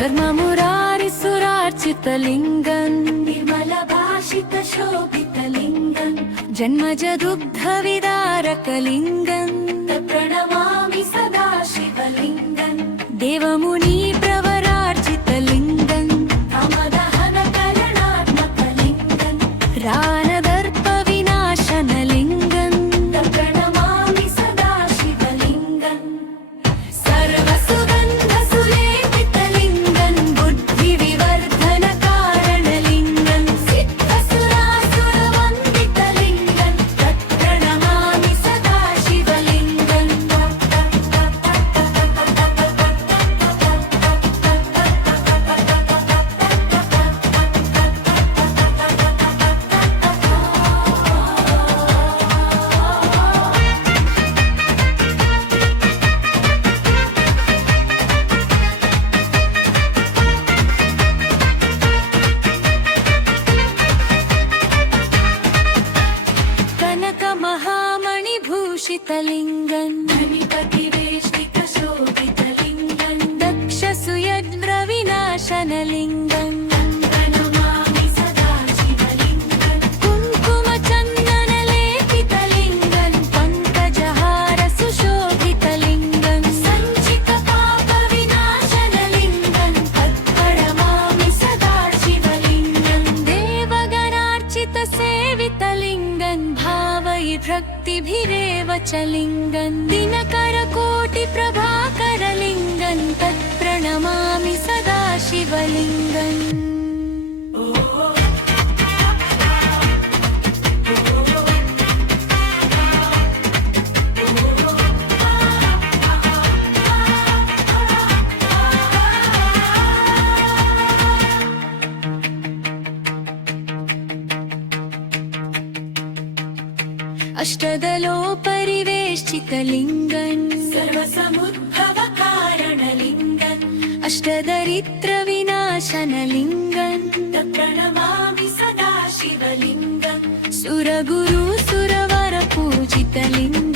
मर्ममुरारिसुरार्चितलिङ्गम् निर्मलभाषितशोभितलिङ्गम् जन्मजदुग्धविदारकलिङ्गम् प्रणमामि सदा शिवलिङ्गम् देवमुनि प्रवरार्चितलिङ्गम् कामदहनकरणात्मकलिङ्गम् रानदर्पविनाशनलिङ्गम् प्रणमामि सदा शिवलिङ्गम् सर्वसुगन्धसुलेपितलिङ्गम् बुद्धिविवर्धनकारणलिङ्गम् सिद्धसुरासुरवन्दितलिङ्गम् तत्प्रणमामि सदा शिवलिङ्गम् कनकमहामणिभूषितलिङ्गम् धनिपतिवेष्टितशोभितलिङ्गम् दक्षसुयद्रविनाशनलिङ्गम् प्रणमामि सदा शिवलिङ्गम् कुङ्कुमचन्दनलेपितलिङ्गम् पङ्कजहारसुशोभितलिङ्गम् सञ्चितपापविनाशनलिङ्गम् तत्प्रणमामि सदा शिवलिङ्गम् देवगणार्चितसेवितलिङ्गम् भावयि भक्तिभिरेव च लिङ्गम् दिनकरकोटिप्रभाकरलिङ्गम् तत्प्रणमामि सदा शिवलिङ्गम् अष्टदलोपरिवेष्टितलिङ्गम् सर्वसमुद्भवकारणलिङ्गम् अष्टदरिद्रविनाशनलिङ्गम् प्रणमामि सदा शिवलिङ्गम् सुरगुरुसुरवरपूजितलिङ्गम्